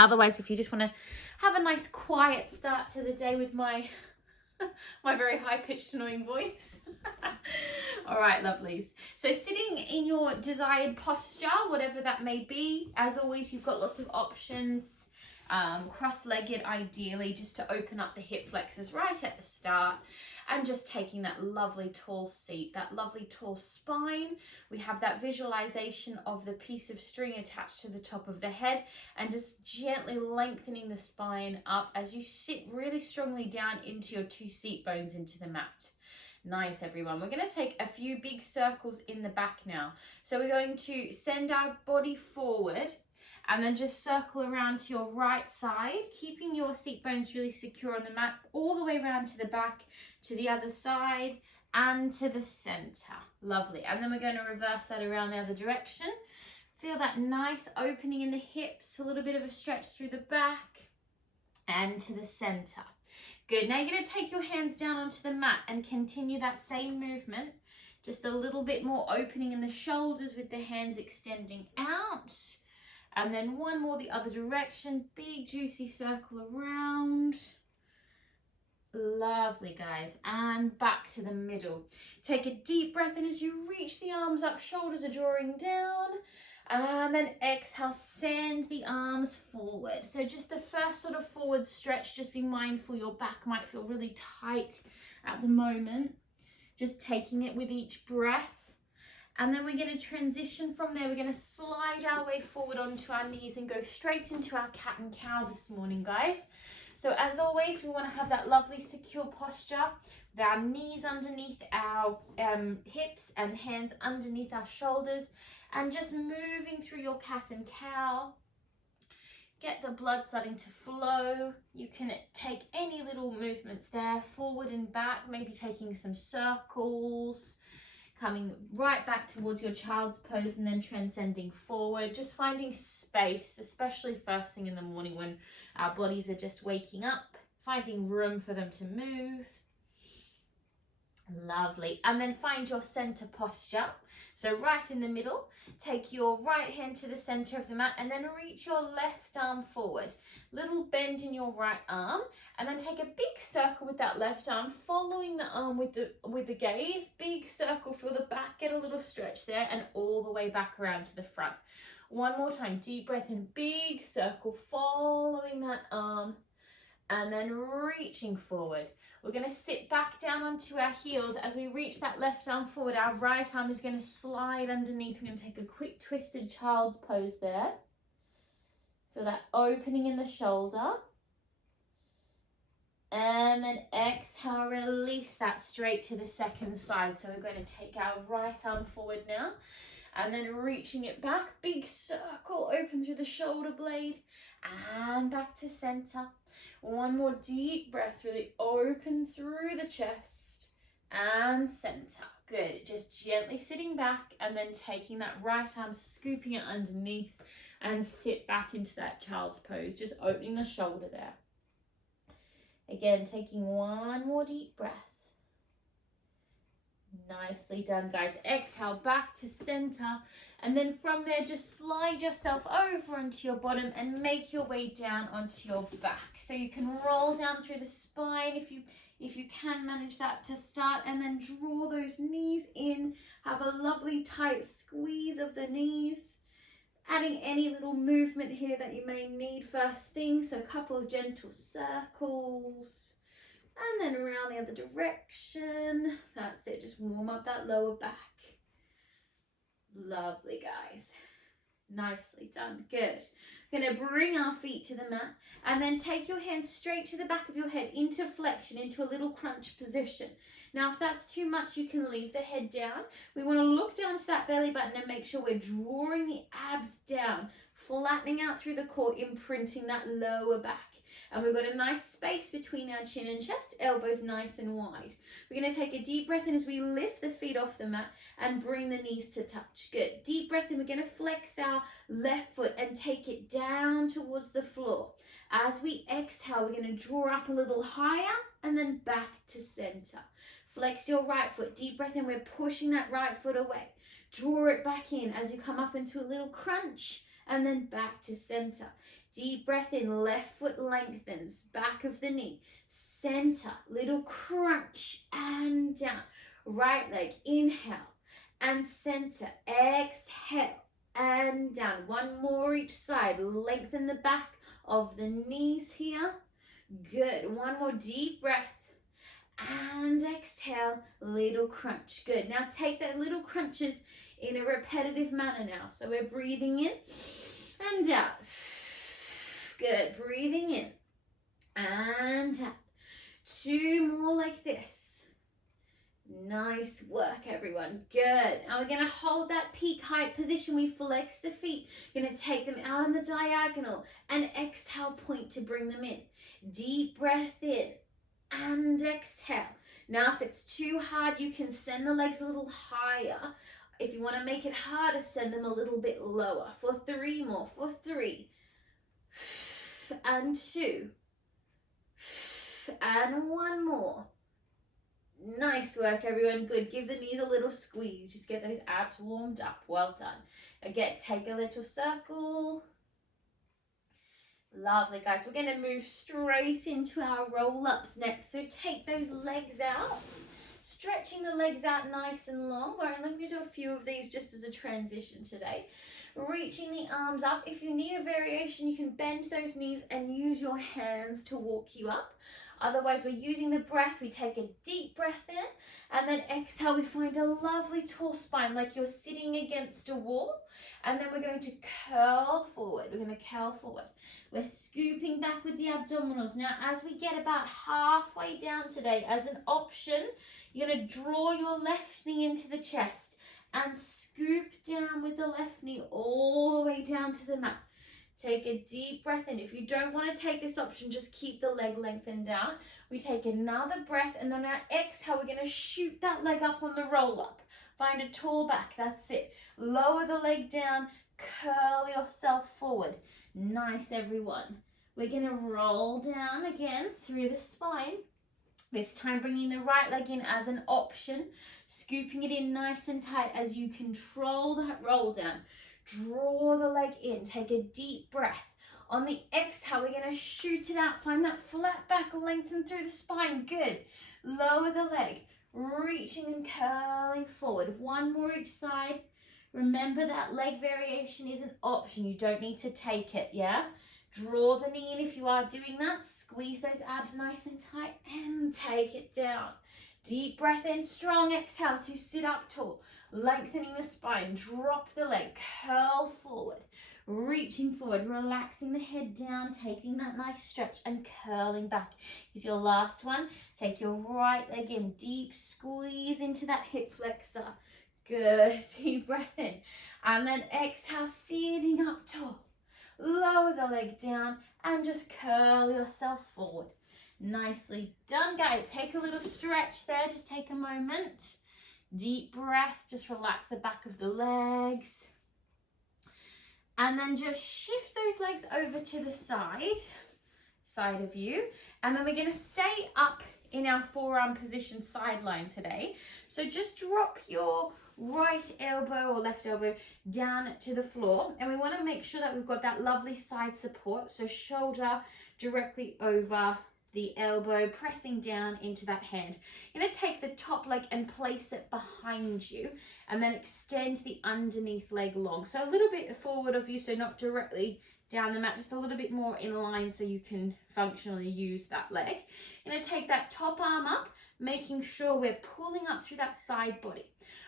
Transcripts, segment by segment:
Otherwise, if you just want to have a nice quiet start to the day with my very high-pitched annoying voice. All right, lovelies. So sitting in your desired posture, whatever that may be, as always, you've got lots of options. Cross-legged ideally, just to open up the hip flexors right at the start, and just taking that lovely tall seat, that lovely tall spine. We have that visualization of the piece of string attached to the top of the head, and just gently lengthening the spine up as you sit really strongly down into your 2 seat bones into the mat. Nice, everyone. We're going to take a few big circles in the back now. So we're going to send our body forward and then just circle around to your right side, keeping your seat bones really secure on the mat, all the way around to the back, to the other side, and to the center. Lovely. And then we're going to reverse that around the other direction. Feel that nice opening in the hips, a little bit of a stretch through the back, and to the center. Good. Now you're going to take your hands down onto the mat and continue that same movement. Just a little bit more opening in the shoulders with the hands extending out. And then one more the other direction. Big juicy circle around. Lovely, guys. And back to the middle. Take a deep breath in as you reach the arms up, shoulders are drawing down. And then exhale, send the arms forward. So just the first sort of forward stretch, just be mindful your back might feel really tight at the moment. Just taking it with each breath. And then we're going to transition from there. We're going to slide our way forward onto our knees and go straight into our cat and cow this morning, guys. So as always, we want to have that lovely secure posture with our knees underneath our hips and hands underneath our shoulders, and just moving through your cat and cow. Get the blood starting to flow. You can take any little movements there, forward and back, maybe taking some circles, coming right back towards your child's pose and then transcending forward, just finding space, especially first thing in the morning when our bodies are just waking up, finding room for them to move. Lovely. And then find your center posture. So right in the middle, take your right hand to the center of the mat and then reach your left arm forward. Little bend in your right arm, and then take a big circle with that left arm, following the arm with the gaze. Big circle, feel the back, get a little stretch there, and all the way back around to the front. One more time, deep breath in, big circle, following that arm, and then reaching forward. We're going to sit back down onto our heels. As we reach that left arm forward, our right arm is going to slide underneath. We're going to take a quick twisted child's pose there. Feel that opening in the shoulder. And then exhale, release that straight to the second side. So we're going to take our right arm forward now. And then reaching it back, big circle, open through the shoulder blade and back to center. One more deep breath, really open through the chest and center. Good, just gently sitting back and then taking that right arm, scooping it underneath and sit back into that child's pose, just opening the shoulder there. Again, taking one more deep breath. Nicely done, guys. Exhale back to center, and then from there just slide yourself over onto your bottom and make your way down onto your back. So you can roll down through the spine if you can manage that to start, and then draw those knees in. Have a lovely tight squeeze of the knees, adding any little movement here that you may need first thing. So a couple of gentle circles. And then around the other direction. That's it, just warm up that lower back. Lovely, guys. Nicely done, good. We're gonna bring our feet to the mat and then take your hands straight to the back of your head into flexion, into a little crunch position. Now, if that's too much, you can leave the head down. We wanna look down to that belly button and make sure we're drawing the abs down, flattening out through the core, imprinting that lower back. And we've got a nice space between our chin and chest, elbows nice and wide. We're going to take a deep breath in as we lift the feet off the mat and bring the knees to touch. Good. Deep breath in. We're going to flex our left foot and take it down towards the floor. As we exhale, we're going to draw up a little higher and then back to center. Flex your right foot. Deep breath in. We're pushing that right foot away. Draw it back in as you come up into a little crunch and then back to center. Deep breath in, left foot lengthens, back of the knee, center, little crunch and down. Right leg, inhale and center, exhale and down. One more each side, lengthen the back of the knees here. Good, one more deep breath and exhale, little crunch. Good, now take that little crunches in a repetitive manner now. So we're breathing in and out. Good, breathing in and out. Two more like this. Nice work, everyone. Good. Now we're going to hold that peak height position. We flex the feet. Going to take them out on the diagonal and exhale, point to bring them in. Deep breath in and exhale. Now if it's too hard, you can send the legs a little higher. If you want to make it harder, send them a little bit lower. For 3 more. For 3 and 2 and 1 more. Nice work, everyone. Good. Give the knees a little squeeze. Just get those abs warmed up. Well done. Again, take a little circle. Lovely, guys. We're going to move straight into our roll-ups next. So take those legs out. Stretching the legs out nice and long. We're only going to do a few of these just as a transition today. Reaching the arms up. If you need a variation, you can bend those knees and use your hands to walk you up. Otherwise, we're using the breath. We take a deep breath in and then exhale. We find a lovely tall spine like you're sitting against a wall. And then we're going to curl forward. We're going to curl forward. We're scooping back with the abdominals. Now, as we get about halfway down today, as an option, you're going to draw your left knee into the chest and scoop down with the left knee all the way down to the mat. Take a deep breath in. If you don't want to take this option, just keep the leg lengthened down. We take another breath, and then our exhale, we're going to shoot that leg up on the roll up. Find a tall back. That's it. Lower the leg down. Curl yourself forward. Nice, everyone. We're going to roll down again through the spine. This time bringing the right leg in as an option. Scooping it in nice and tight as you control that roll down. Draw the leg in. Take a deep breath. On the exhale, we're going to shoot it out. Find that flat back, lengthen through the spine. Good. Lower the leg. Reaching and curling forward. One more each side. Remember that leg variation is an option. You don't need to take it, yeah? Draw the knee in if you are doing that. Squeeze those abs nice and tight and take it down. Deep breath in, strong exhale to sit up tall. Lengthening the spine, drop the leg, curl forward. Reaching forward, relaxing the head down, taking that nice stretch and curling back. Is your last one. Take your right leg in, deep squeeze into that hip flexor. Good, deep breath in. And then exhale, sitting up tall. Lower the leg down and just curl yourself forward. Nicely done, guys. Take a little stretch there. Just take a moment. Deep breath. Just relax the back of the legs. And then just shift those legs over to the side of you. And then we're going to stay up in our forearm position sideline today. So just drop your right elbow or left elbow down to the floor, and we want to make sure that we've got that lovely side support, so shoulder directly over the elbow, pressing down into that hand. You're going to take the top leg and place it behind you, and then extend the underneath leg long, so a little bit forward of you, so not directly down the mat, just a little bit more in line so you can functionally use that leg. You're going to take that top arm up, making sure we're pulling up through that side body.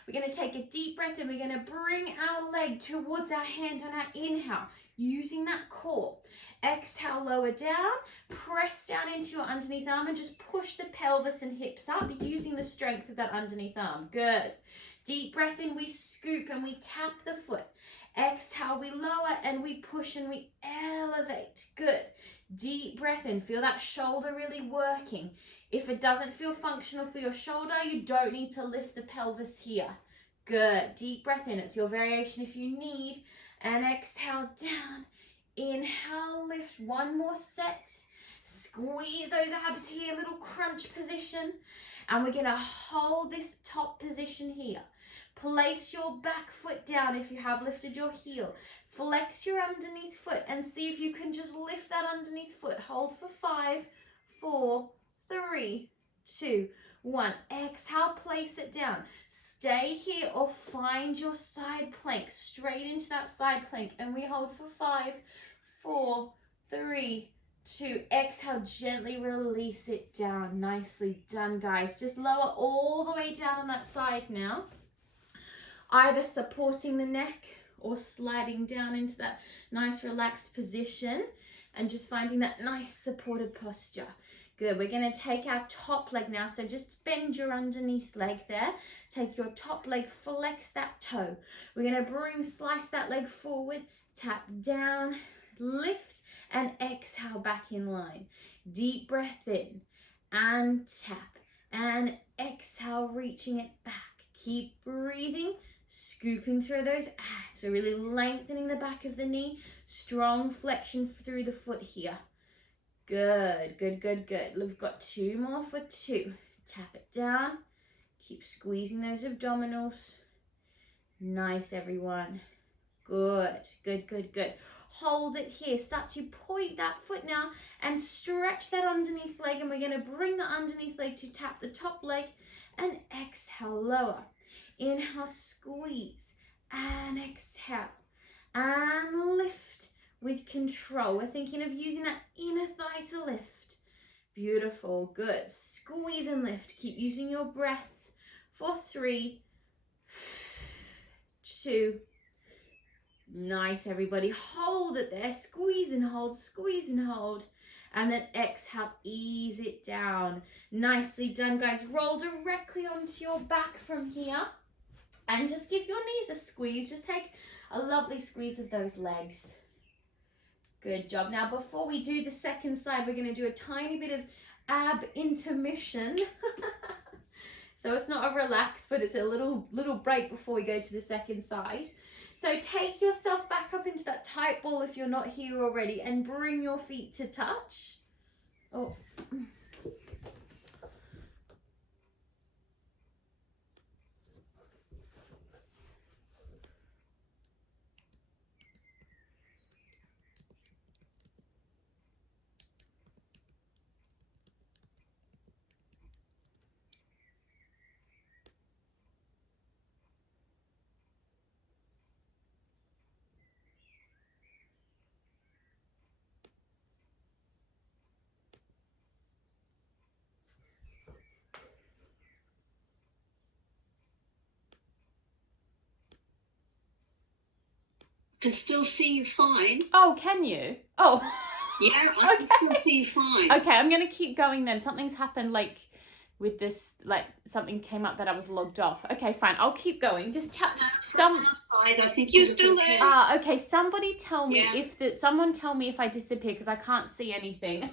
We're going to take a deep breath and we're going to bring our leg towards our hand on our inhale, using that core. Exhale, lower down, press down into your underneath arm and just push the pelvis and hips up using the strength of that underneath arm. Good. Deep breath in, we scoop and we tap the foot. Exhale, we lower and we push and we elevate. Good. Deep breath in, feel that shoulder really working. If it doesn't feel functional for your shoulder, you don't need to lift the pelvis here. Good. Deep breath in. It's your variation if you need. And exhale down. Inhale, lift. One more set. Squeeze those abs here. Little crunch position. And we're going to hold this top position here Place your back foot down if you have lifted your heel. Flex your underneath foot and see if you can just lift that underneath foot. Hold for 5, 4, 3, 2, 1. Exhale, place it down. Stay here or find your side plank. Straight into that side plank. And we hold for 5, 4, 3, 2. Exhale, gently release it down. Nicely done, guys. Just lower all the way down on that side now. Either supporting the neck or sliding down into that nice relaxed position and just finding that nice supported posture. Good. We're going to take our top leg now. So just bend your underneath leg there. Take your top leg, flex that toe. We're going to slice that leg forward, tap down, lift, and exhale back in line. Deep breath in and tap and exhale, reaching it back. Keep breathing, scooping through those abs. So really lengthening the back of the knee, strong flexion through the foot here. Good, good, good, good. We've got 2 more for 2. Tap it down. Keep squeezing those abdominals. Nice, everyone. Good, good, good, good. Hold it here. Start to point that foot now and stretch that underneath leg. And we're going to bring the underneath leg to tap the top leg and exhale, lower. Inhale, squeeze and exhale and lift with control. We're thinking of using that inner thigh to lift. Beautiful, good. Squeeze and lift. Keep using your breath for 3, 2. Nice, everybody. Hold it there. Squeeze and hold, squeeze and hold. And then exhale, ease it down. Nicely done, guys. Roll directly onto your back from here. And just give your knees a squeeze. Just take a lovely squeeze of those legs. Good job. Now, before we do the second side, we're going to do a tiny bit of ab intermission. So it's not a relax, but it's a little break before we go to the second side. So take yourself back up into that tight ball if you're not here already and bring your feet to touch. Oh. Can still see you fine. Oh, can you? Oh. Yeah, I can still see you fine. Okay, I'm going to keep going then. Something's happened, like, with this, like, something came up that I was logged off. Okay, fine. I'll keep going. Just tell outside. I think you're still there. Okay. Somebody tell me someone tell me if I disappear because I can't see anything.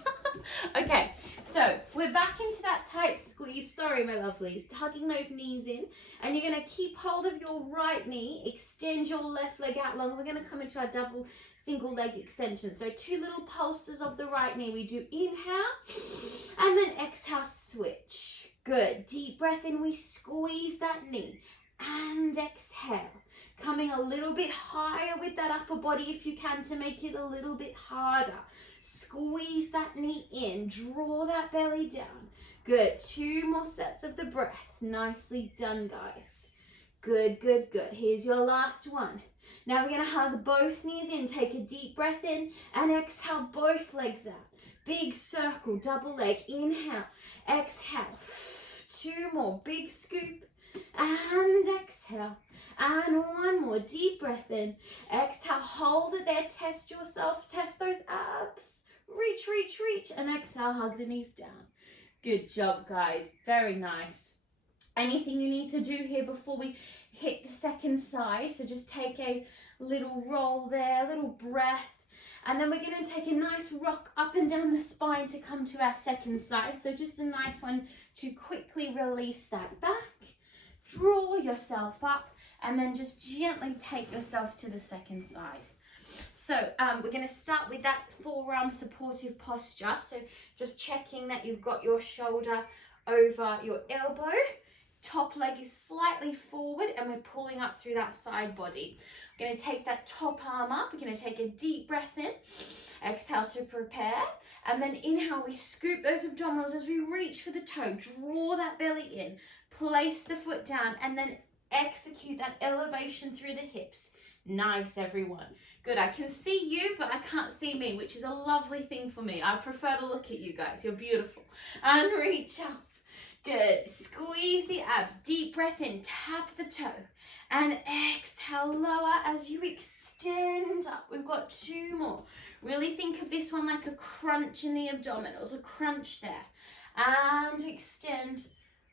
Okay, so we're back into that tight squeeze. Sorry, my lovelies. Hugging those knees in, and you're going to keep hold of your right knee. Extend your left leg out long. We're going to come into our double single leg extension. So 2 little pulses of the right knee. We do inhale and then exhale, switch. Good. Deep breath in. We squeeze that knee and exhale. Coming a little bit higher with that upper body if you can to make it a little bit harder. Squeeze that knee in. Draw that belly down. Good. 2 more sets of the breath. Nicely done, guys. Good, good, good. Here's your last one. Now we're going to hug both knees in. Take a deep breath in and exhale both legs out. Big circle, double leg. Inhale, exhale. 2 more. Big scoop and exhale. And 1 more. Deep breath in. Exhale. Hold it there. Test yourself. Test those abs. Reach, reach, reach. And exhale. Hug the knees down. Good job, guys. Very nice. Anything you need to do here before we hit the second side? So just take a little roll there, a little breath. And then we're going to take a nice rock up and down the spine to come to our second side. So just a nice one to quickly release that back. Draw yourself up and then just gently take yourself to the second side. So we're going to start with that forearm supportive posture. So just checking that you've got your shoulder over your elbow. Top leg is slightly forward and we're pulling up through that side body. We're going to take that top arm up. We're going to take a deep breath in. Exhale to prepare. And then inhale, we scoop those abdominals as we reach for the toe. Draw that belly in. Place the foot down and then execute that elevation through the hips. Nice, everyone. Good. I can see you, but I can't see me, which is a lovely thing for me. I prefer to look at you guys. You're beautiful. And reach up. Good. Squeeze the abs. Deep breath in. Tap the toe. And exhale, lower as you extend up. We've got 2 more. Really think of this one like a crunch in the abdominals. A crunch there. And extend.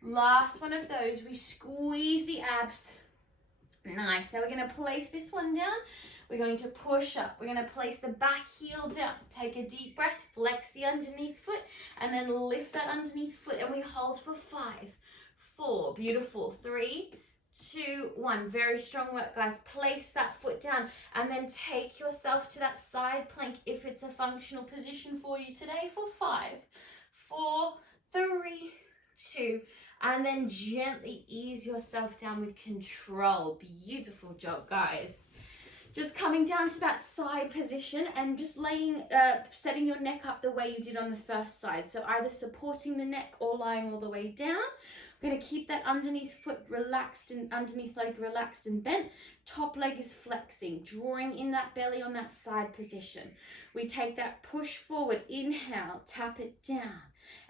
Last one of those. We squeeze the abs. Nice. Now we're going to place this one down. We're going to push up. We're going to place the back heel down. Take a deep breath. Flex the underneath foot. And then lift that underneath foot. And we hold for 5, 4. Beautiful. 3, 2, 1. Very strong work, guys. Place that foot down. And then take yourself to that side plank if it's a functional position for you today for 5, 4, 3, 2. And then gently ease yourself down with control. Beautiful job, guys. Just coming down to that side position and just setting your neck up the way you did on the first side. So either supporting the neck or lying all the way down. We're going to keep that underneath foot relaxed and underneath leg relaxed and bent. Top leg is flexing, drawing in that belly on that side position. We take that push forward, inhale, tap it down,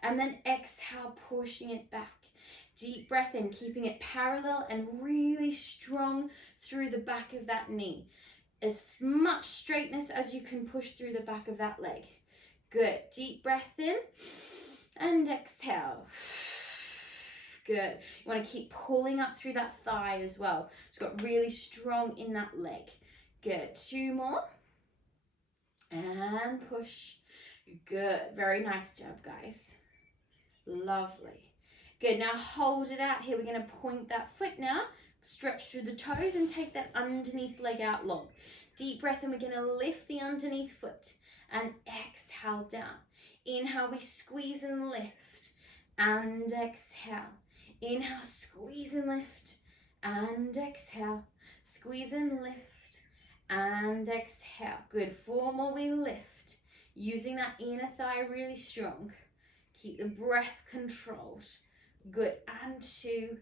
and then exhale, pushing it back. Deep breath in, keeping it parallel and really strong through the back of that knee. As much straightness as you can push through the back of that leg. Good. Deep breath in and exhale. Good. You want to keep pulling up through that thigh as well. It's got really strong in that leg. Good. 2 more. And push. Good. Very nice job, guys. Lovely. Good, now hold it out here. We're going to point that foot now, stretch through the toes and take that underneath leg out long. Deep breath and we're going to lift the underneath foot and exhale down. Inhale, we squeeze and lift and exhale. Inhale, squeeze and lift and exhale. Squeeze and lift and exhale. Good, 4 more, we lift. Using that inner thigh really strong. Keep the breath controlled. Good, and 2.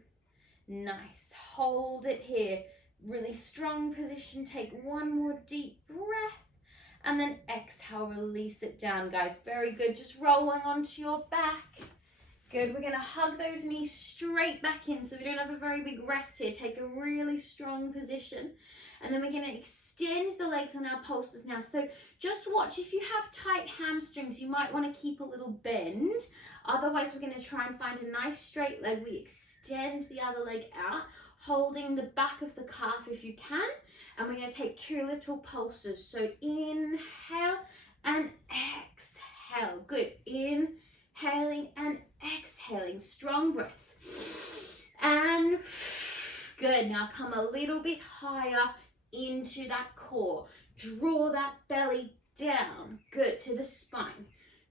Nice. Hold it here. Really strong position. Take 1 more deep breath. And then exhale, release it down, guys. Very good. Just rolling onto your back. Good. We're going to hug those knees straight back in so we don't have a very big rest here. Take a really strong position. And then we're going to extend the legs on our pulses now. So just watch, if you have tight hamstrings, you might want to keep a little bend. Otherwise, we're going to try and find a nice straight leg. We extend the other leg out, holding the back of the calf if you can. And we're going to take 2 little pulses. So inhale and exhale. Good. Inhaling and exhaling. Strong breaths. And good. Now come a little bit higher into that core. Draw that belly down. Good. To the spine.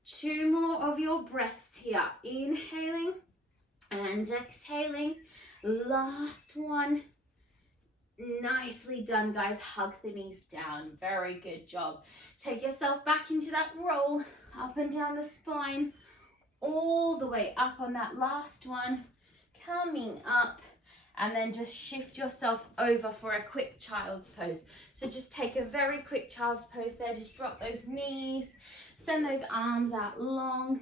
2 more of your breaths here. Inhaling and exhaling. Last one. Nicely done, guys. Hug the knees down. Very good job. Take yourself back into that roll. Up and down the spine. All the way up on that last one. Coming up. And then just shift yourself over for a quick child's pose. So just take a very quick child's pose there. Just drop those knees. Send those arms out long.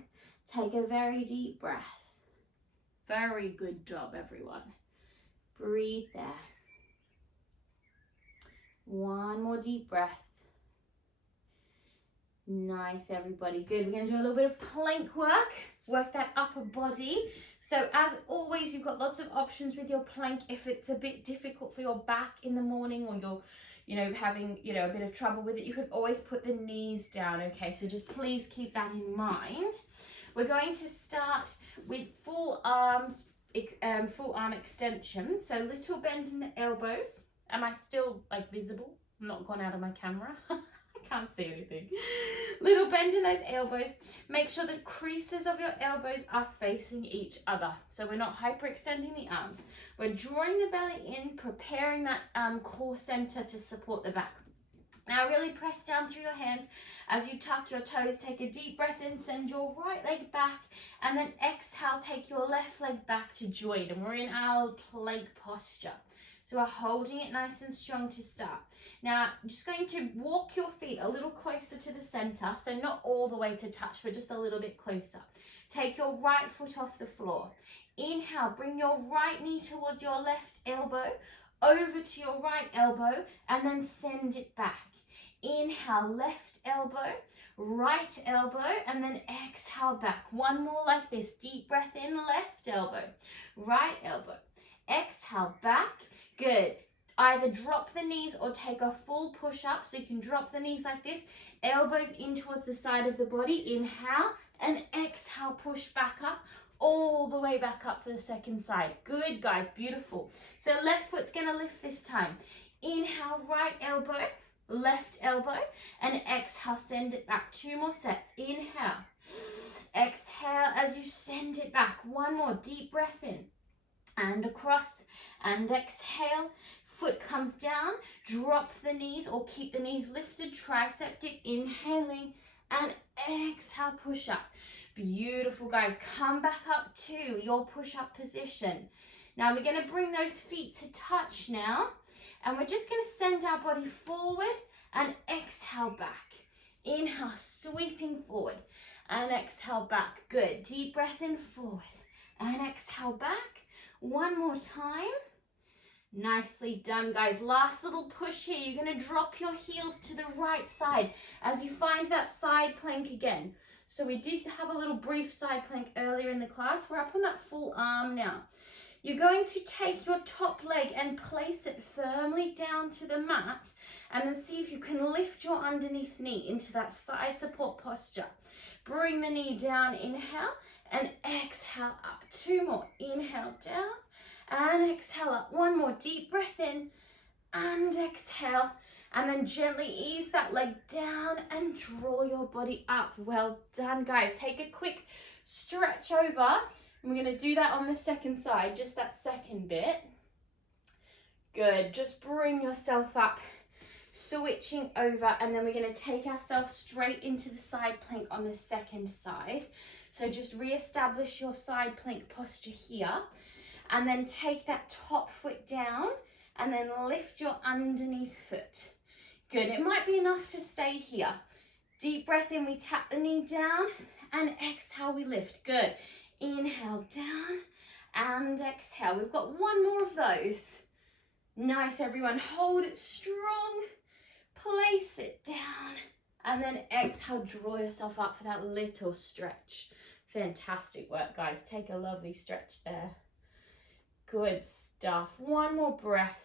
Take a very deep breath. Very good job, everyone. Breathe there. 1 more deep breath. Nice, everybody. Good. We're going to do a little bit of plank work. Work that upper body. So as always, you've got lots of options with your plank. If it's a bit difficult for your back in the morning, or you're having a bit of trouble with it, you could always put the knees down. Okay, so just please keep that in mind. We're going to start with full arm extension. So little bend in the elbows. Am I still visible? I'm not gone out of my camera. I can't see anything. Little bend in those elbows. Make sure the creases of your elbows are facing each other. So we're not hyperextending the arms. We're drawing the belly in, preparing that core center to support the back. Now really press down through your hands as you tuck your toes. Take a deep breath in, send your right leg back, and then exhale, take your left leg back to join. And we're in our plank posture. So we're holding it nice and strong to start. Now, I'm just going to walk your feet a little closer to the center. So not all the way to touch, but just a little bit closer. Take your right foot off the floor. Inhale, bring your right knee towards your left elbow, over to your right elbow, and then send it back. Inhale, left elbow, right elbow, and then exhale back. One more like this. Deep breath in, left elbow, right elbow. Exhale back. Good. Either drop the knees or take a full push up. So you can drop the knees like this. Elbows in towards the side of the body. Inhale and exhale, push back up. All the way back up for the second side. Good, guys. Beautiful. So left foot's going to lift this time. Inhale, right elbow, left elbow, and exhale, send it back. 2 more sets. Inhale. Exhale as you send it back. One more. Deep breath in. And across. And exhale. Foot comes down. Drop the knees or keep the knees lifted. Tricep dip. Inhaling. And exhale, push up. Beautiful, guys. Come back up to your push-up position. Now we're going to bring those feet to touch now. And we're just going to send our body forward and exhale back. Inhale, sweeping forward. And exhale back. Good. Deep breath in, forward. And exhale back. One more time. Nicely done, guys. Last little push here. You're going to drop your heels to the right side as you find that side plank again. So we did have a little brief side plank earlier in the class. We're up on that full arm now. You're going to take your top leg and place it firmly down to the mat and then see if you can lift your underneath knee into that side support posture. Bring the knee down, inhale, and exhale up. 2 more. Inhale down and exhale up. 1 more. Deep breath in and exhale. And then gently ease that leg down and draw your body up. Well done, guys. Take a quick stretch over. And we're going to do that on the second side, just that second bit. Good. Just bring yourself up, switching over, and then we're going to take ourselves straight into the side plank on the second side. So just re-establish your side plank posture here, and then take that top foot down, and then lift your underneath foot. Good. It might be enough to stay here. Deep breath in, we tap the knee down, and exhale, we lift. Good. Inhale down and exhale. We've got 1 more of those. Nice, everyone. Hold it strong. Place it down. And then exhale, draw yourself up for that little stretch. Fantastic work, guys. Take a lovely stretch there. Good stuff. 1 more breath.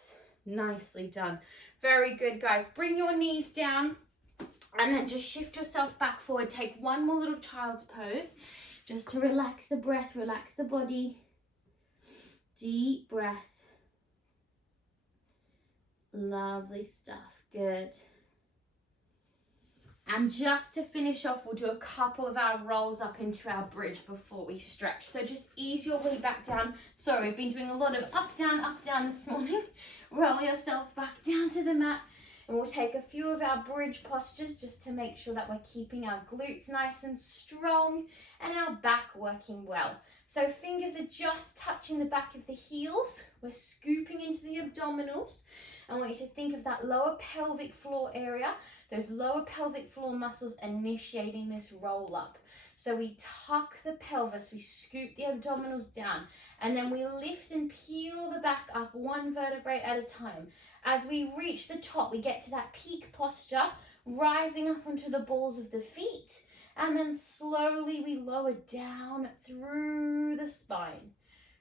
Nicely done. Very good, guys. Bring your knees down and then just shift yourself back forward. Take 1 more little child's pose just to relax the breath, relax the body. Deep breath. Lovely stuff. Good. And just to finish off, we'll do a couple of our rolls up into our bridge before we stretch. So just ease your way back down. Sorry, we've been doing a lot of up, down this morning. Roll yourself back down to the mat. And we'll take a few of our bridge postures just to make sure that we're keeping our glutes nice and strong and our back working well. So fingers are just touching the back of the heels. We're scooping into the abdominals. I want you to think of that lower pelvic floor area, those lower pelvic floor muscles initiating this roll up. So we tuck the pelvis, we scoop the abdominals down, and then we lift and peel the back up 1 vertebrae at a time. As we reach the top, we get to that peak posture, rising up onto the balls of the feet, and then slowly we lower down through the spine.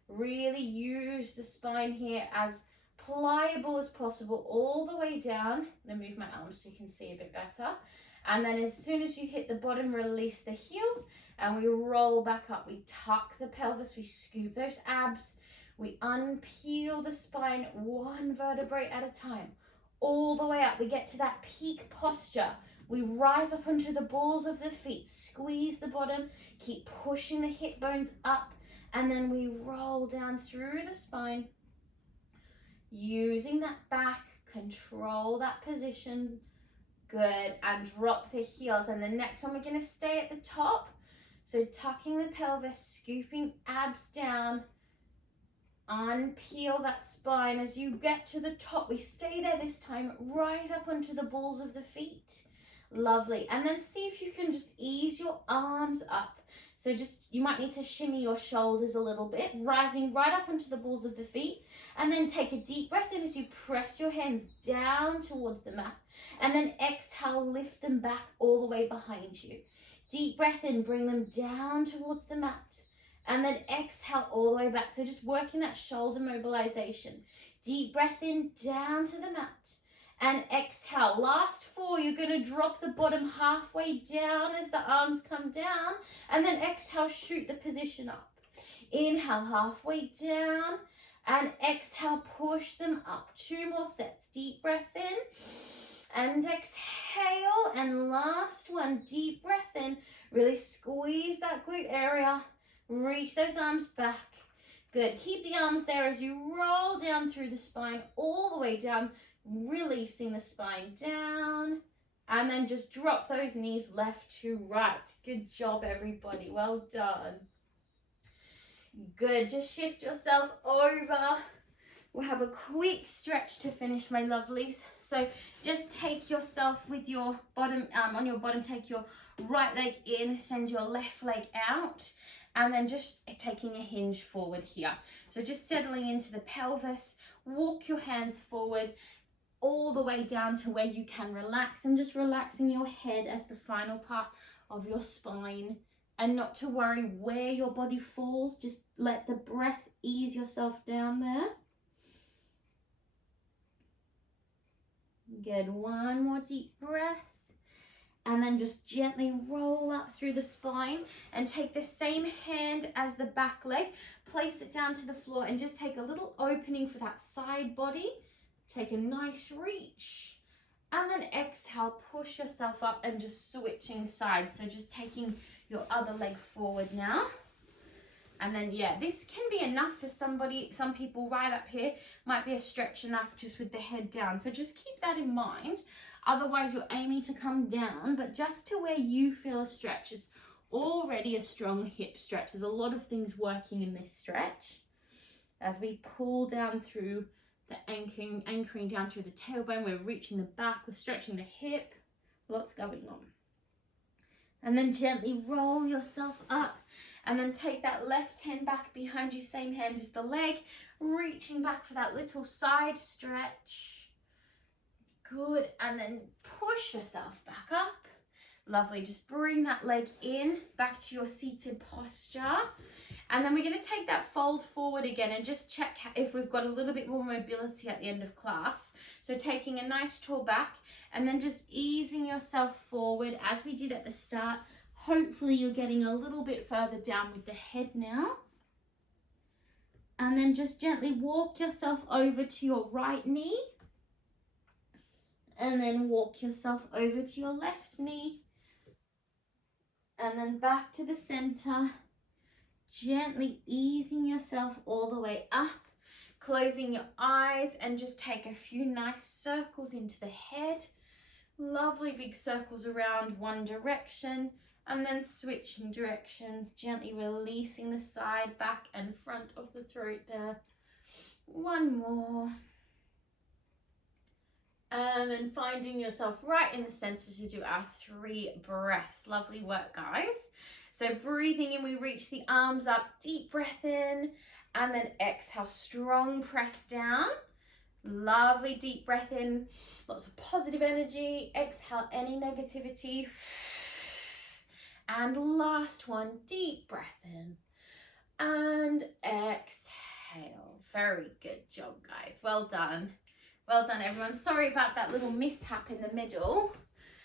Really use the spine here as pliable as possible all the way down. I'm going to move my arms so you can see a bit better. And then as soon as you hit the bottom, release the heels and we roll back up. We tuck the pelvis, we scoop those abs, we unpeel the spine 1 vertebrae at a time. All the way up, we get to that peak posture We rise up onto the balls of the feet, squeeze the bottom, keep pushing the hip bones up, and then we roll down through the spine. Using that back, control that position. Good, and drop the heels. And the next one, we're gonna stay at the top. So tucking the pelvis, scooping abs down, unpeel that spine. As you get to the top, we stay there this time, rise up onto the balls of the feet. Lovely. And then see if you can just ease your arms up. So just, you might need to shimmy your shoulders a little bit, rising right up onto the balls of the feet. And then take a deep breath in as you press your hands down towards the mat. And then exhale, lift them back all the way behind you. Deep breath in, bring them down towards the mat. And then exhale all the way back. So just working that shoulder mobilization. Deep breath in, down to the mat. And exhale. Last 4, you're going to drop the bottom halfway down as the arms come down. And then exhale, shoot the position up. Inhale, halfway down. And exhale, push them up. 2 more sets. Deep breath in. And exhale. And last one, deep breath in. Really squeeze that glute area. Reach those arms back. Good. Keep the arms there as you roll down through the spine, all the way down, releasing the spine down. And then just drop those knees left to right. Good job, everybody. Well done. Good. Just shift yourself over. We'll have a quick stretch to finish, my lovelies. So just take yourself with your bottom, on your bottom, take your right leg in, send your left leg out. And then just taking a hinge forward here. So just settling into the pelvis, walk your hands forward all the way down to where you can relax, and just relaxing your head as the final part of your spine, and not to worry where your body falls. Just let the breath ease yourself down there. Good. One more deep breath. And then just gently roll up through the spine and take the same hand as the back leg, place it down to the floor, and just take a little opening for that side body. Take a nice reach. And then exhale, push yourself up and just switching sides. So just taking your other leg forward now. And then, yeah, this can be enough for somebody. Some people right up here might be a stretch enough just with the head down. So just keep that in mind. Otherwise, you're aiming to come down, but just to where you feel a stretch. Is already a strong hip stretch. There's a lot of things working in this stretch. As we pull down through the anchoring down through the tailbone, we're reaching the back, we're stretching the hip. Lots going on. And then gently roll yourself up, and then take that left hand back behind you, same hand as the leg, reaching back for that little side stretch. Good, and then push yourself back up. Lovely, just bring that leg in, back to your seated posture. And then we're gonna take that fold forward again and just check if we've got a little bit more mobility at the end of class. So taking a nice tall back, and then just easing yourself forward as we did at the start. Hopefully you're getting a little bit further down with the head now. And then just gently walk yourself over to your right knee. And then walk yourself over to your left knee. And then back to the center. Gently easing yourself all the way up. Closing your eyes and just take a few nice circles into the head. Lovely big circles around one direction. And then switching directions. Gently releasing the side, back and front of the throat there. One more. And then finding yourself right in the center to do our 3 breaths. Lovely work, guys. So breathing in, we reach the arms up, deep breath in, and then exhale, strong press down. Lovely deep breath in, lots of positive energy. Exhale any negativity. And last one, deep breath in and exhale. Very good job, guys. Well done. Well done, everyone. Sorry about that little mishap in the middle.